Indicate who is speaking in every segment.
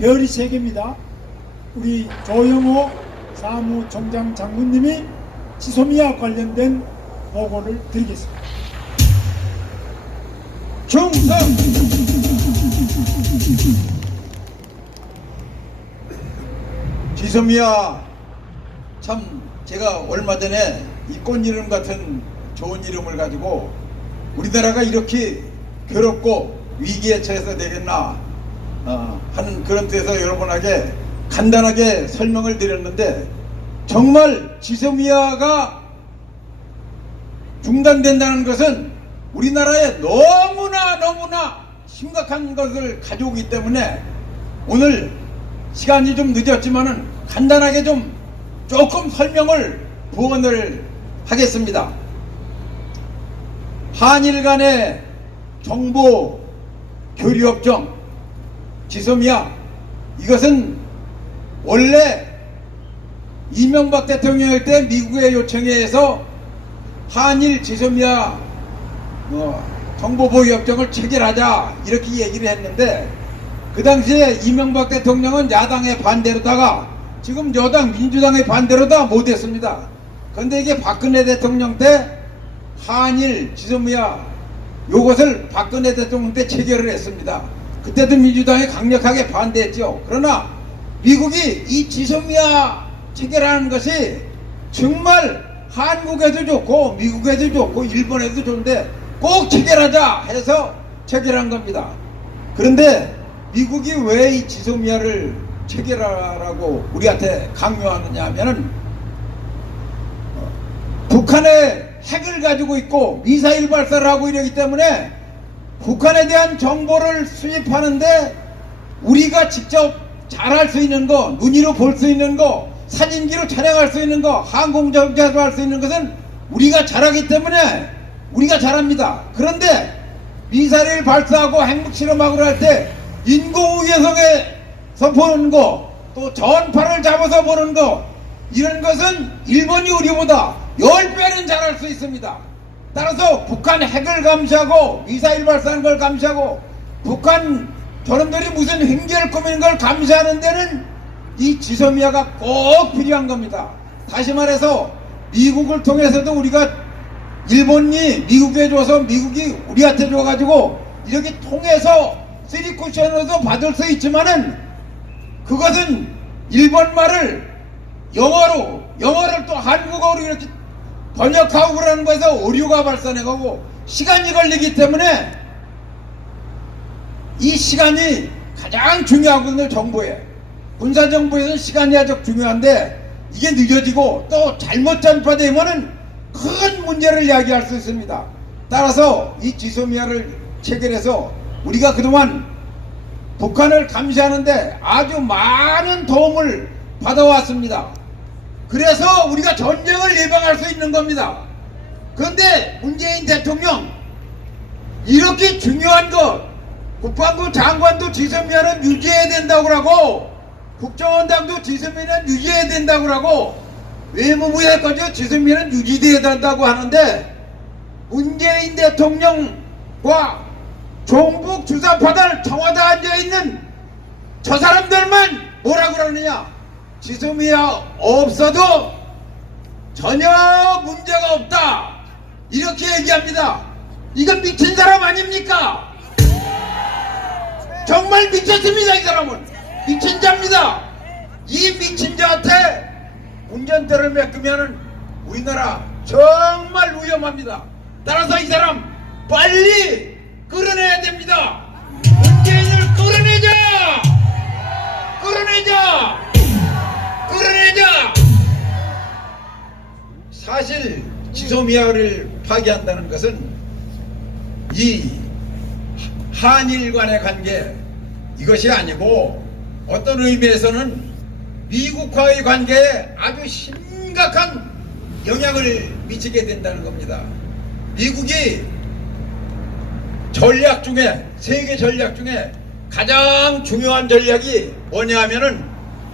Speaker 1: 별이 세 개입니다. 우리 조영호 사무총장 장군님이 지소미아 관련된 보고를 드리겠습니다.
Speaker 2: 충성! 지소미아 참 제가 얼마 전에 이 꽃 이름 같은 좋은 이름을 가지고 우리나라가 이렇게 괴롭고 위기에 처해서 되겠나 어, 그런 데서 여러분에게 간단하게 설명을 드렸는데 정말 지소미아가 중단된다는 것은 우리나라에 너무나 너무나 심각한 것을 가지고 오기 때문에 오늘 시간이 좀 늦었지만은 간단하게 좀 조금 설명을 부원을 하겠습니다. 한일 간의 정보 교류 협정 지소미아 이것은 원래 이명박 대통령일 때 미국의 요청에 의해서 한일 지소미아 어, 정보보호협정을 체결하자 이렇게 얘기를 했는데 그 당시에 이명박 대통령은 야당의 반대로다가 지금 여당 민주당의 반대로 다 못했습니다. 그런데 이게 박근혜 대통령 때 한일 지소미아 요것을 박근혜 대통령 때 체결을 했습니다. 그때도 민주당이 강력하게 반대했죠. 그러나 미국이 이 지소미아 체결하는 것이 정말 한국에도 좋고 미국에도 좋고 일본에도 좋은데 꼭 체결하자 해서 체결한 겁니다. 그런데 미국이 왜 이 지소미아를 체결하라고 우리한테 강요하느냐 하면은 어, 북한의 핵을 가지고 있고 미사일 발사를 하고 이러기 때문에 북한에 대한 정보를 수집하는데 우리가 직접 잘할 수 있는 거, 눈으로 볼 수 있는 거, 사진기로 촬영할 수 있는 거, 항공정자도 할수 있는 것은 우리가 잘하기 때문에 우리가 잘합니다. 그런데 미사일 발사하고 핵무 실험하고 할 때 인공위성에서 보는 거, 또 전파를 잡아서 보는 거, 이런 것은 일본이 우리보다 10배는 잘할 수 있습니다. 따라서 북한 핵을 감시하고 미사일 발사하는 걸 감시하고 북한 저놈들이 무슨 횡계를 꾸미는 걸 감시하는 데는 이 지소미아가 꼭 필요한 겁니다. 다시 말해서 미국을 통해서도 우리가 일본이 미국에 줘서 미국이 우리한테 줘가지고 이렇게 통해서 쓰리쿠션으로도 받을 수 있지만은 그것은 일본 말을 영어로 영어를 또 한국어로 이렇게 번역하고 그러는 거에서 오류가 발산해가고 시간이 걸리기 때문에 이 시간이 가장 중요하거든요 정보에 군사정보에서는 시간이 아주 중요한데 이게 늦어지고 또 잘못 전파되면은 큰 문제를 야기할 수 있습니다. 따라서 이 지소미아를 체결해서 우리가 그동안 북한을 감시하는데 아주 많은 도움을 받아왔습니다 그래서 우리가 전쟁을 예방할 수 있는 겁니다. 그런데 문재인 대통령 이렇게 중요한 것 국방부 장관도 지소미아는 유지해야 된다고 하고 국정원장도 지소미아는 유지해야 된다고 하고 외무부에 거저 지소미아는 유지돼야 된다고 하는데 문재인 대통령과 종북 주사파들 청와대 앉아있는 저 사람들만 뭐라 그러느냐 지소미아 없어도 전혀 문제가 없다. 이렇게 얘기합니다. 이건 미친 사람 아닙니까? 정말 미쳤습니다 이 사람은. 미친 자입니다. 이 미친 자한테 운전대를 맡기면은 우리나라 정말 위험합니다. 따라서 이 사람 빨리 끌어내야 됩니다. 문재인을 끌어내자! 끌어내자 끌어내자 사실 지소미아를 파기한다는 것은 이 한일 간의 관계 이것이 아니고 어떤 의미에서는 미국과의 관계에 아주 심각한 영향을 미치게 된다는 겁니다. 미국이 전략 중에 세계 전략 중에 가장 중요한 전략이 뭐냐 하면은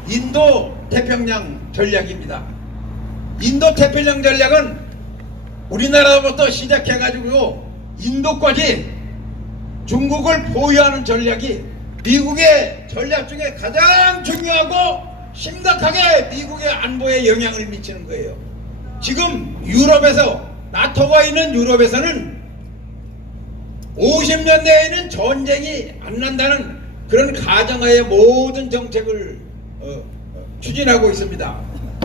Speaker 2: 인도 태평양 전략입니다. 인도 태평양 전략은 우리나라부터 시작해 가지고 인도까지 중국을 보유하는 전략이 미국의 전략 중에 가장 중요하고 심각하게 미국의 안보에 영향을 미치는 거예요. 지금 유럽에서 나토가 있는 유럽에서는 50년 내에는 전쟁이 안 난다는 그런 가정하에 모든 정책을 어, 어, 추진하고 있습니다.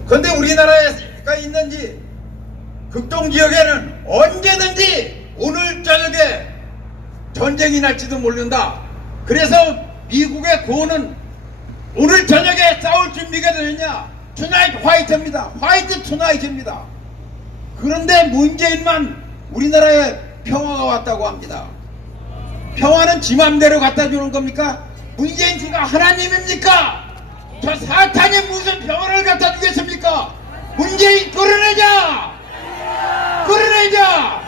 Speaker 2: 그런데 우리나라가 있는지 극동 지역에는 언제든지 오늘 저녁에 전쟁이 날지도 모른다. 그래서 미국의 고는 오늘 저녁에 싸울 준비가 되느냐? 투나잇 화이트입니다. 화이트 투나잇입니다. 그런데 문재인만 우리나라에 평화가 왔다고 합니다. 평화는 지 맘대로 갖다 주는 겁니까? 문재인 씨가 하나님입니까? 저 사탄이 무슨 평화를 갖다 주겠습니까? 문재인 끌어내자! 끌어내자!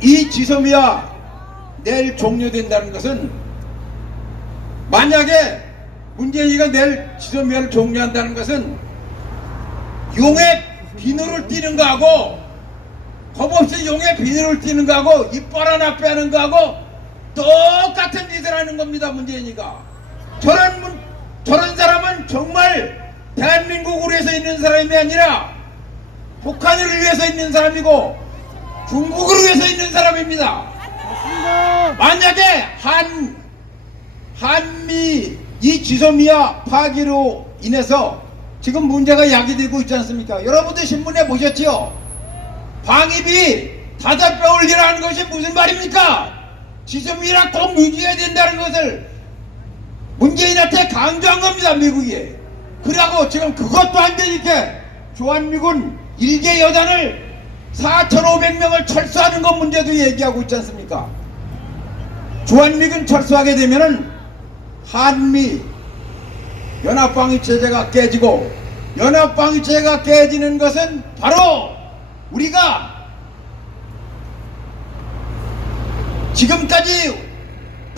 Speaker 2: 이 지소미아 내일 종료된다는 것은 만약에 문재인이가 내일 지소미아를 종료한다는 것은 용의 비늘을 띄는 거하고 겁없이 용의 비늘을 띄는 거하고 이빨 하나 빼는 거하고 똑같은 짓을 하는 겁니다 문재인이가 저런 문- 저런 사람은 정말 대한민국을 위해서 있는 사람이 아니라 북한을 위해서 있는 사람이고 중국을 위해서 있는 사람입니다. 만약에 한 한미 이 지소미아 파기로 인해서 지금 문제가 야기되고 있지 않습니까? 여러분들 신문에 보셨지요? 방위비 다섯 배 올리라는 것이 무슨 말입니까? 지소미아 꼭 유지해야 된다는 것을 문재인한테 강조한 겁니다, 미국이. 그러고 지금 그것도 안 되니까 주한미군 일개 여단을 4,500명을 철수하는 것 문제도 얘기하고 있지 않습니까? 주한미군 철수하게 되면은 한미 연합방위 체제가 깨지고 연합방위 체제가 깨지는 것은 바로 우리가 지금까지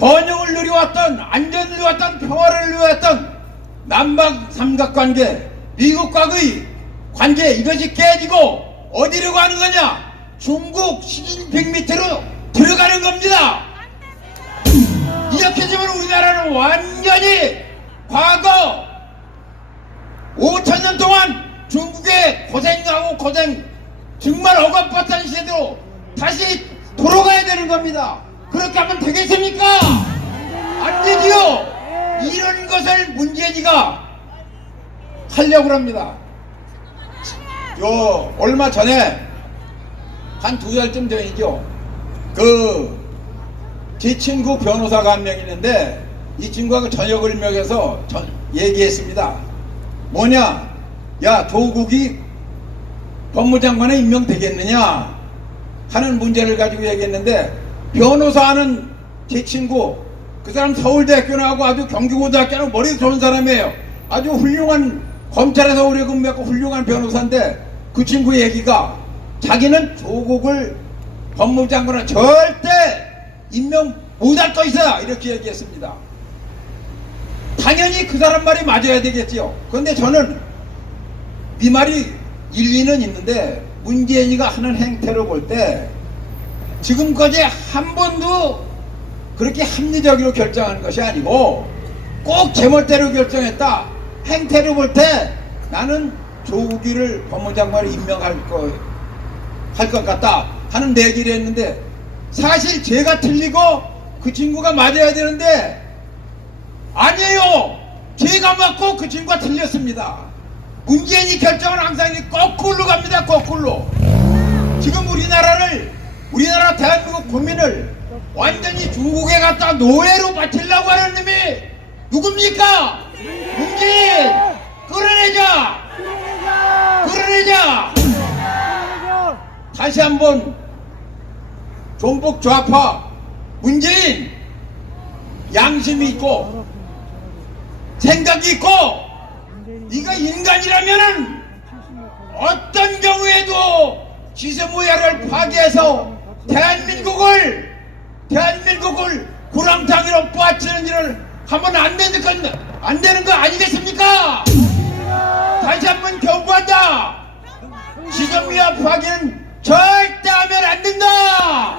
Speaker 2: 번영을 누려왔던 안전을 누려왔던 평화를 누려왔던 남북 삼각관계 미국과의 관계 이것이 깨지고 어디로 가는 거냐 중국 시진핑 밑으로 들어가는 겁니다 이렇게 되면 우리나라는 완전히 과거 5천년 동안 중국의 고생하고 고생 정말 억압받던 시대로 다시 돌아가야 되는 겁니다. 그렇게 하면 되겠습니까? 안 되지요. 이런 것을 문재인이가 하려고 합니다. 요 얼마 전에 한 두 달쯤 전이죠. 그 제 친구 변호사가 한 명 있는데 이 친구가 그 저녁을 먹여서 전- 얘기했습니다. 뭐냐? 야 조국이 법무장관에 임명되겠느냐 하는 문제를 가지고 얘기했는데 변호사는 제 친구 그 사람 서울대학교 나오고 아주 경기고등학교 나오고 머리 좋은 사람이에요. 아주 훌륭한 검찰에서 오래 근무했고 훌륭한 변호사인데 그 친구 얘기가 자기는 조국을 법무장관은 절대 임명 못할 것이다 이렇게 얘기했습니다. 당연히 그 사람 말이 맞아야 되겠지요. 그런데 저는 이 말이 일리는 있는데 문재인이가 하는 행태를 볼때 지금까지 한 번도 그렇게 합리적으로 결정하는 것이 아니고 꼭 제멋대로 결정했다. 행태를 볼때 나는 조국이를 법무장관을 임명할 거, 할 것 같다 하는 내기를 했는데 사실 제가 틀리고 그 친구가 맞아야 되는데 아니에요. 제가 맞고 그 친구가 틀렸습니다. 문재인이 결정은 항상 이 거꾸로 갑니다. 거꾸로. 지금 우리나라를 우리나라 대한민국 국민을 완전히 중국에 갖다 노예로 바치려고 하는 놈이 누굽니까? 문재인! 끌어내자! 끌어내자! 다시 한번 종북 좌파 문재인 양심이 있고 생각이 있고 네가 인간이라면은 어떤 경우에도 지세모야를 파괴해서 대한민국을 대한민국을 구렁텅이로 빠치는 일을 하면 안 되는 건, 안 되는 거 아니겠습니까? 다시 한번 경고한다. 지금 위협 파기는 절대 하면 안 된다.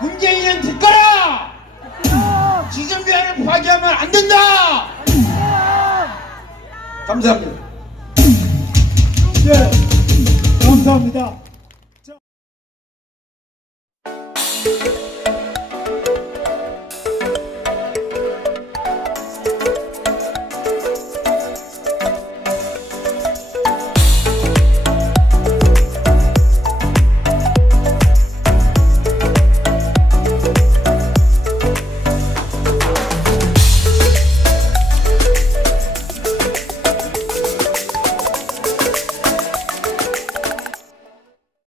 Speaker 2: 문재인은 뒷거라. 지금 위협을 파기하면 안 된다. 감사합니다. 예, 감사합니다.